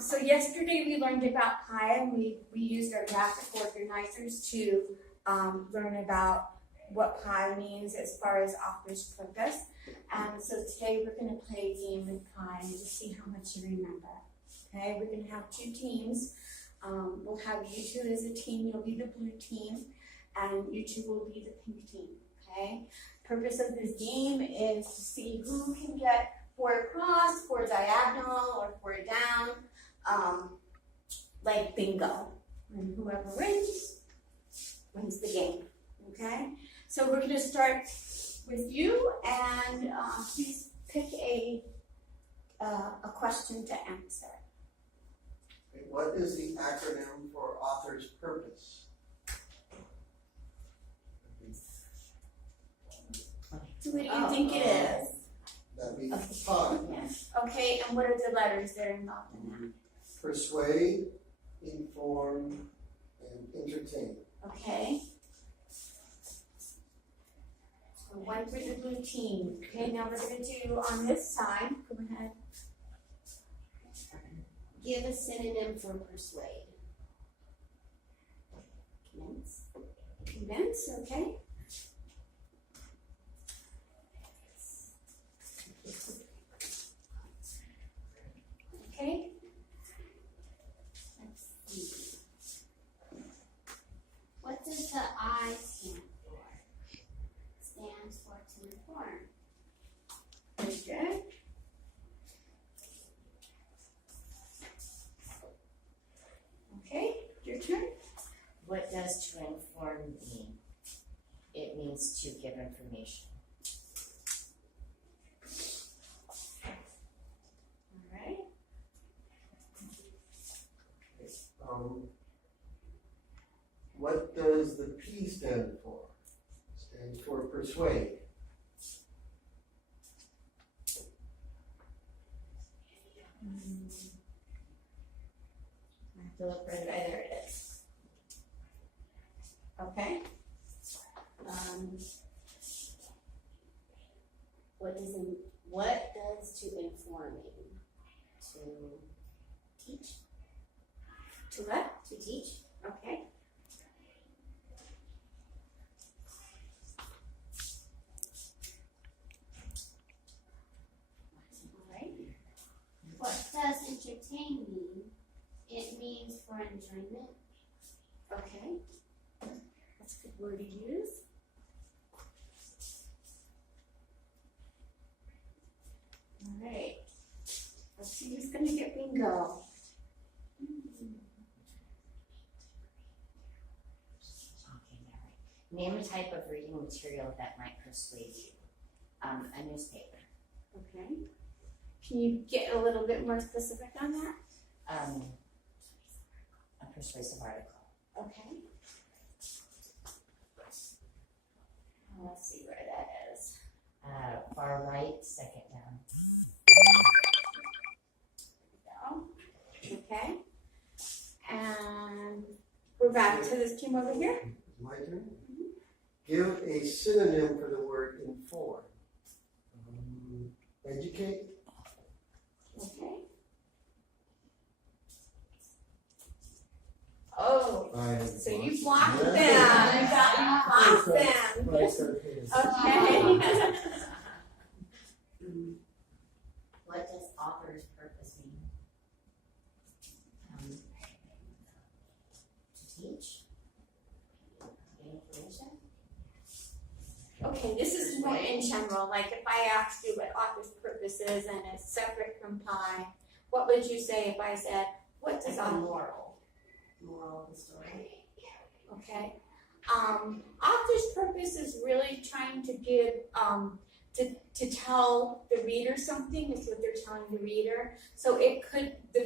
So yesterday we learned about pi, and we used our graphic organizers to learn about what pi means as far as author's purpose. And so today we're going to play a game with pi and just see how much you remember. Okay, we're going to have two teams. We'll have you two as a team. You'll be the blue team, and you two will be the pink team. Okay. Purpose of this game is to see who can get 4 across, 4 diagonal, or 4 down, like bingo. And whoever wins the game. Okay. So we're going to start with you, and please pick a question to answer. What is the acronym for author's purpose? So what do you think it is? That'd be pi. Yes. Okay, and what are the letters that are involved in that? Persuade, inform, and entertain. Okay. So 1 for the blue team. Okay, now we're going to do on this side. Go ahead. Give a synonym for persuade. Convince. Convince, okay. Okay. Let's see. What does the I stand for? Stands for to inform. Very good. Okay, your turn. What does to inform mean? It means to give information. All right. What does the P stand for? Stands for persuade. I have to look right away. There it is. Okay. What does to inform mean? To teach? To what? To teach? Okay. All right. What does entertain mean? It means for enjoyment. Okay. That's a good word to use. All right. Let's see who's going to get bingo. Okay, all right. Name a type of reading material that might persuade you. A newspaper. Okay. Can you get a little bit more specific on that? A persuasive article. Okay. Let's see where that is. Far right, second down. There we go. Okay. And we're back to this team over here. My turn? Give a synonym for the word inform. Educate. Okay. Oh, so you blocked them. You blocked them. Okay. What does author's purpose mean? To teach? Gain information? Okay, this is more in general. Like if I asked you what author's purpose is and it's separate from pi, what would you say if I said, what does author? Moral of the story. Okay. Author's purpose is really trying to give, to tell the reader something, is what they're telling the reader. So the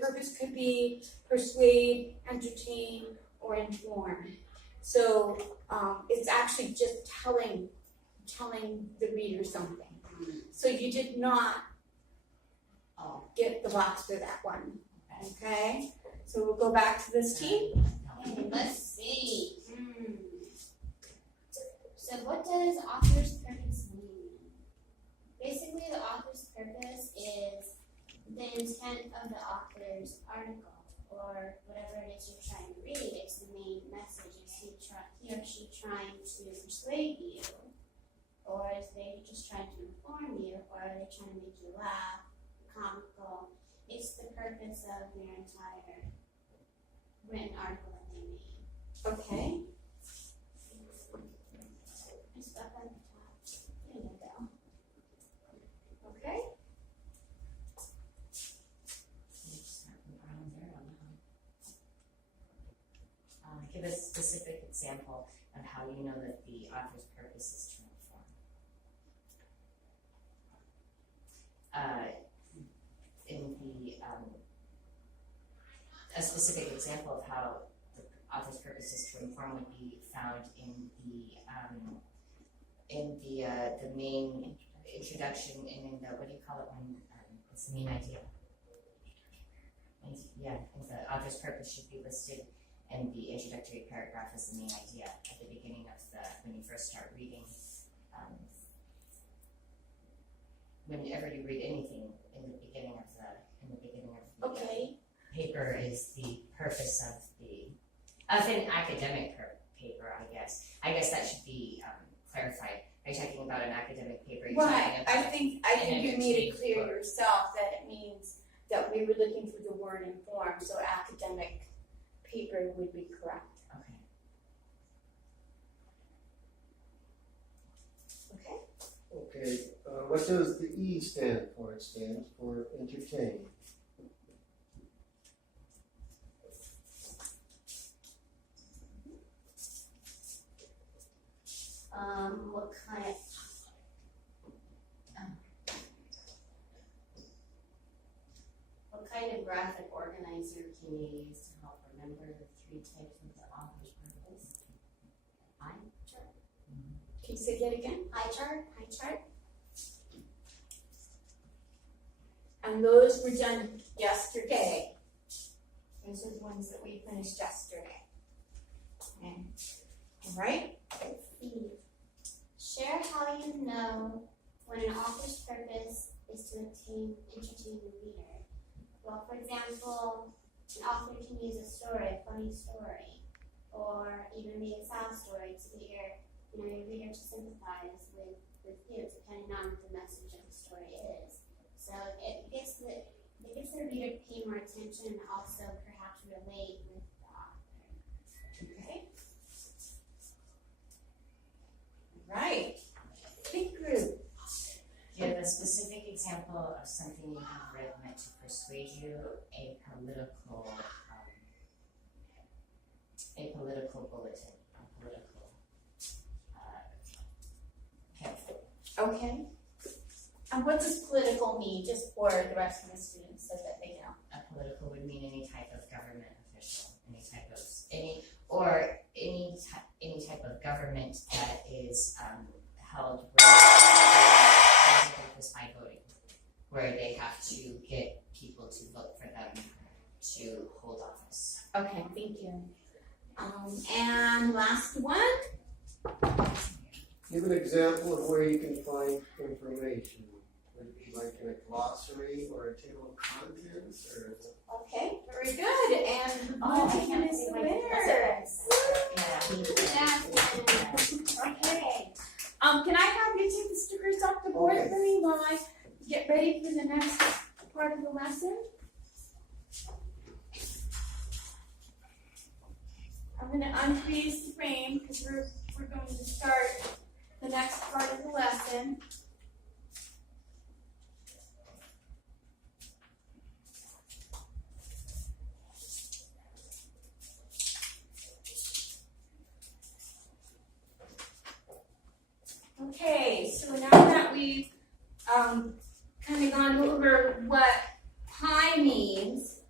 purpose could be persuade, entertain, or inform. So it's actually just telling the reader something. So you did not get the box for that one. Okay? So we'll go back to this team. Let's see. So what does author's purpose mean? Basically, the author's purpose is the intent of the author's article or whatever it is you're trying to read. It's the main message. Is he or she trying to persuade you, or is they just trying to inform you, or are they trying to make you laugh, comical? It's the purpose of their entire written article that they made. Okay. It's up at the top. There you go. Okay. Give a specific example of how you know that the author's purpose is to inform. A specific example of how the author's purpose is to inform would be found in the main introduction and in the, what do you call it when it's the main idea? Yeah, the author's purpose should be listed. And the introductory paragraph is the main idea at the beginning of when you first start reading. Whenever you read anything in the beginning of the Okay. paper is the purpose of an academic paper, I guess. I guess that should be clarified. Are you talking about an academic paper? Right. I think you made it clear book. yourself that it means that we were looking for the word inform, so academic paper would be correct. Okay. Okay. Okay, what does the E stand for? It stands for entertain. What kind of graphic organizer can you use to help remember the three types of the author's purpose? Pie chart. Can you say that again? Pie chart. Pie chart. And those were done yesterday. Those are the ones that we finished yesterday. Okay. All right. Let's see. Share how you know when an author's purpose is to entertain the reader. Well, for example, an author can use a story, a funny story, or even maybe a sad story to get your reader to sympathize with you, depending on what the message of the story is. So it gets the reader to pay more attention and also perhaps relate with the author. Okay. Right. Big group. Do you have a specific example of something you have read meant to persuade you? A political bulletin, a political pamphlet. Okay. And what does political mean, just for the rest of the students so that they know? A political would mean any type of government official, any type of government that is held by voting, where they have to get people to vote for them to hold office. Okay, thank you. And last one. Give an example of where you can find information. Would it be like in a glossary or a table of contents, or is it? Okay, very good. And Montana is the winner. Okay. Can I have you take the stickers off the board Okay. for me while I get ready for the next part of the lesson? I'm going to unfreeze the frame because we're going to start the next part of the lesson. Okay, so now that we've kind of gone over what pi means,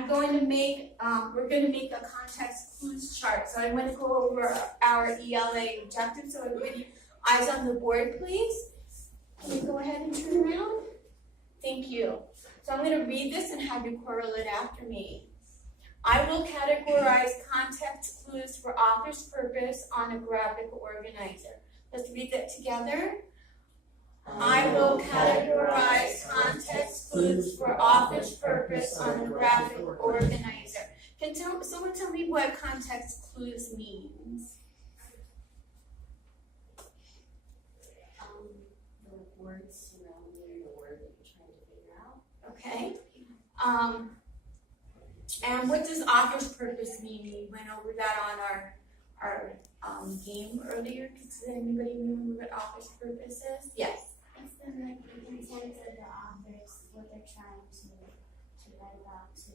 we're going to make a context clues chart. So I'm going to go over our ELA objectives. So everybody, eyes on the board, please. Can you go ahead and turn around? Thank you. So I'm going to read this and have you correlate after me. I will categorize context clues for author's purpose on a graphic organizer. Let's read that together. I will categorize context clues for office purpose on the graphic organizer. Can someone tell me what context clues means? The words surrounding the word that you're trying to figure out. Okay. And what does office purpose mean? We went over that on our game earlier. Does anybody remember what office purpose is? Yes. It's the intent of the authors, what they're trying to write about, to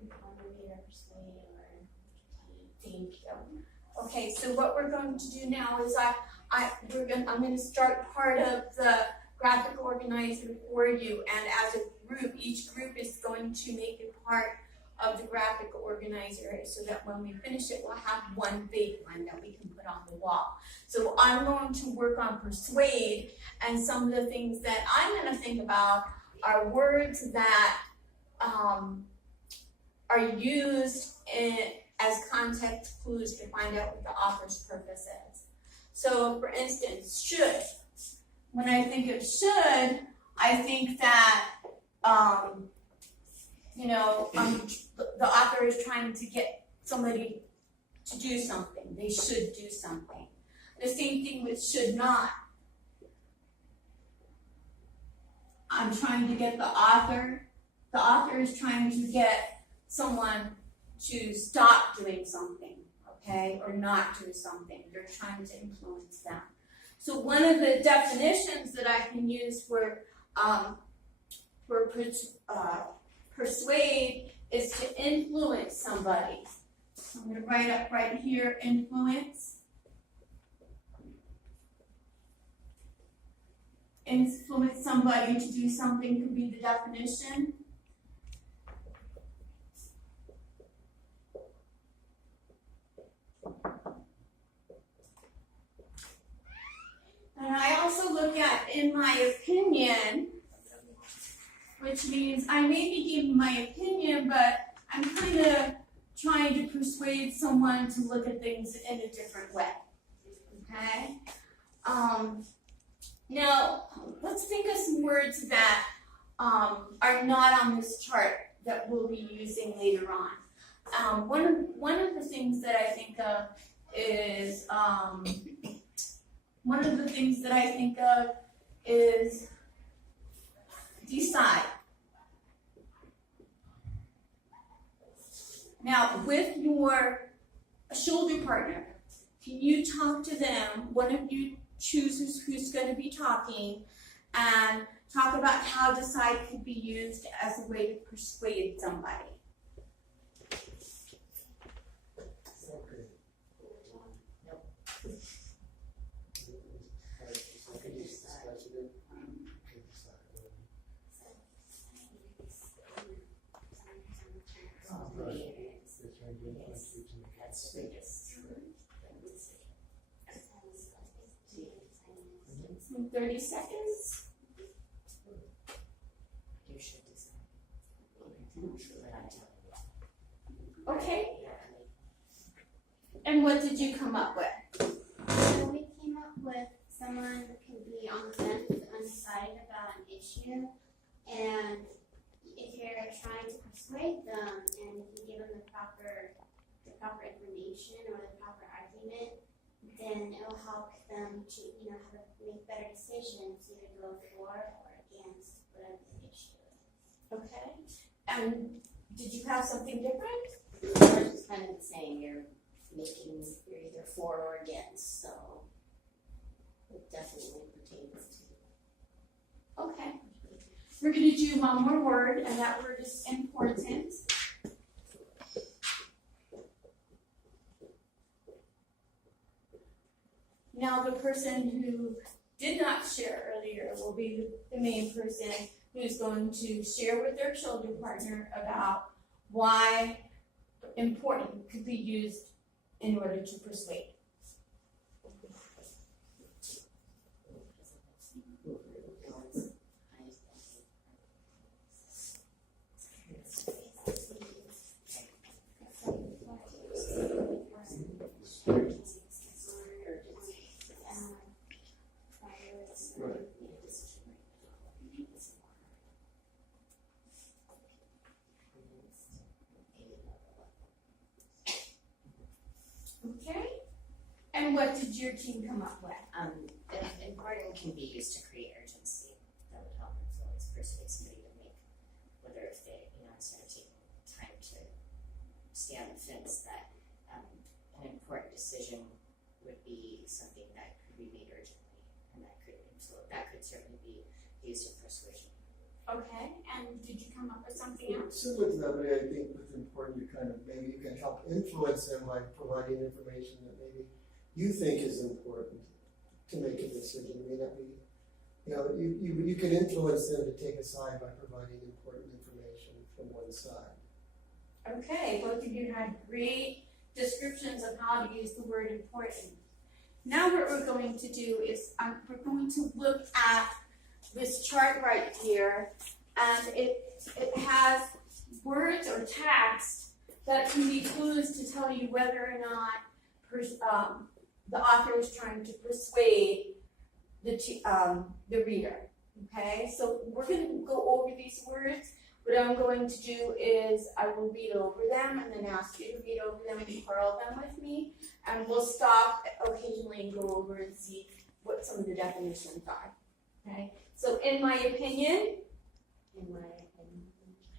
inform the reader, persuade, or entertain. Thank you. Okay, so what we're going to do now is I'm going to start part of the graphic organizer for you, and as a group, each group is going to make a part of the graphic organizer so that when we finish it, we'll have one big one that we can put on the wall. So I'm going to work on persuade, and some of the things that I'm going to think about are words that are used as context clues to find out what the author's purpose is. So for instance, should. When I think of should, I think that the author is trying to get somebody to do something. They should do something. The same thing with should not. I'm trying to get the author is trying to get someone to stop doing something, okay, or not do something. They're trying to influence them. So one of the definitions that I can use for persuade is to influence somebody. So I'm going to write up right here, influence. Influence somebody to do something could be the definition. And I also look at in my opinion, which means I may be giving my opinion, but I'm kind of trying to persuade someone to look at things in a different way. Okay? Now, let's think of some words that are not on this chart that we'll be using later on. One of the things that I think of is decide. Now, with your shoulder partner, can you talk to them? One of you chooses who's going to be talking and talk about how decide could be used as a way to persuade somebody. Okay. That's biggest. 30 seconds. You should decide. But I'm telling you. Okay. And what did you come up with? So we came up with someone who can be on the fence, undecided about an issue, and if you're trying to persuade them and if you give them the proper information or the proper argument, then it will help them to, how to make better decisions, either go for or against whatever the issue is. Okay. And did you have something different? Yours is kind of the same. You're either for or against, so it definitely pertains to. Okay. We're going to do one more word, and that word is important. Now, the person who did not share earlier will be the main person who's going to share with their shoulder partner about why important could be used in order to persuade. And what did your team come up with? Important can be used to create urgency. That would help influence, persuade somebody to make, whether if they, instead of taking time to stay on the fence, that an important decision would be something that could be made urgently, and that could certainly be used in persuasion. Okay, and did you come up with something else? Similar to that, but I think it's important to kind of, maybe you can help influence them by providing information that maybe you think is important to make a decision. It may not be, you can influence them to take a side by providing important information from one side. Okay, both of you had great descriptions of how to use the word important. Now what we're going to do is we're going to look at this chart right here, and it has words or text that can be clues to tell you whether or not the author is trying to persuade the reader. Okay, so we're going to go over these words. What I'm going to do is I will read over them and then ask you to read over them and correl them with me, and we'll stop occasionally and go over and see what some of the definitions are. Okay, so in my opinion,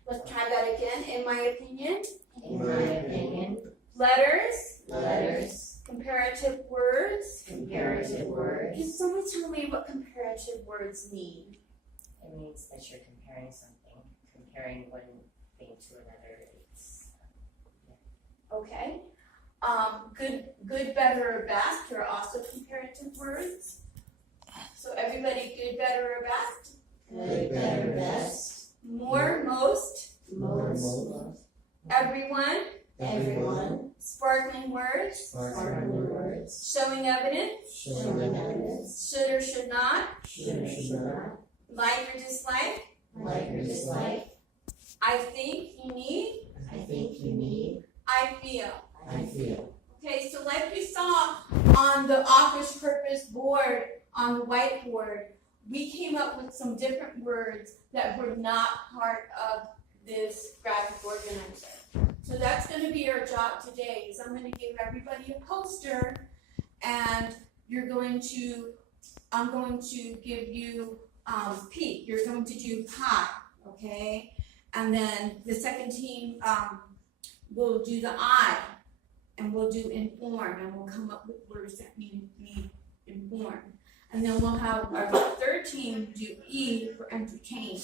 let's try that again. In my opinion, letters, comparative words. Can someone tell me what comparative words mean? It means that you're comparing something, comparing one thing to another. Okay. Good, better, or best are also comparative words. So everybody, good, better, or best? Good, better, best. More, most. Everyone. Sparkling words. Showing evidence. Should or should not. Like or dislike. I think you need. I feel. Okay, so like you saw on the office purpose board on the whiteboard, we came up with some different words that were not part of this graphic organizer. So that's going to be our job today, is I'm going to give everybody a poster, and I'm going to give you P. You're going to do pie, okay? And then the second team will do the I, and we'll do inform, and we'll come up with words that mean inform. And then we'll have our third team do E for entertain,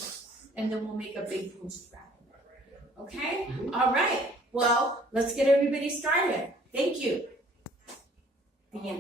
and then we'll make a big poster out of it. Okay? All right. Well, let's get everybody started. Thank you.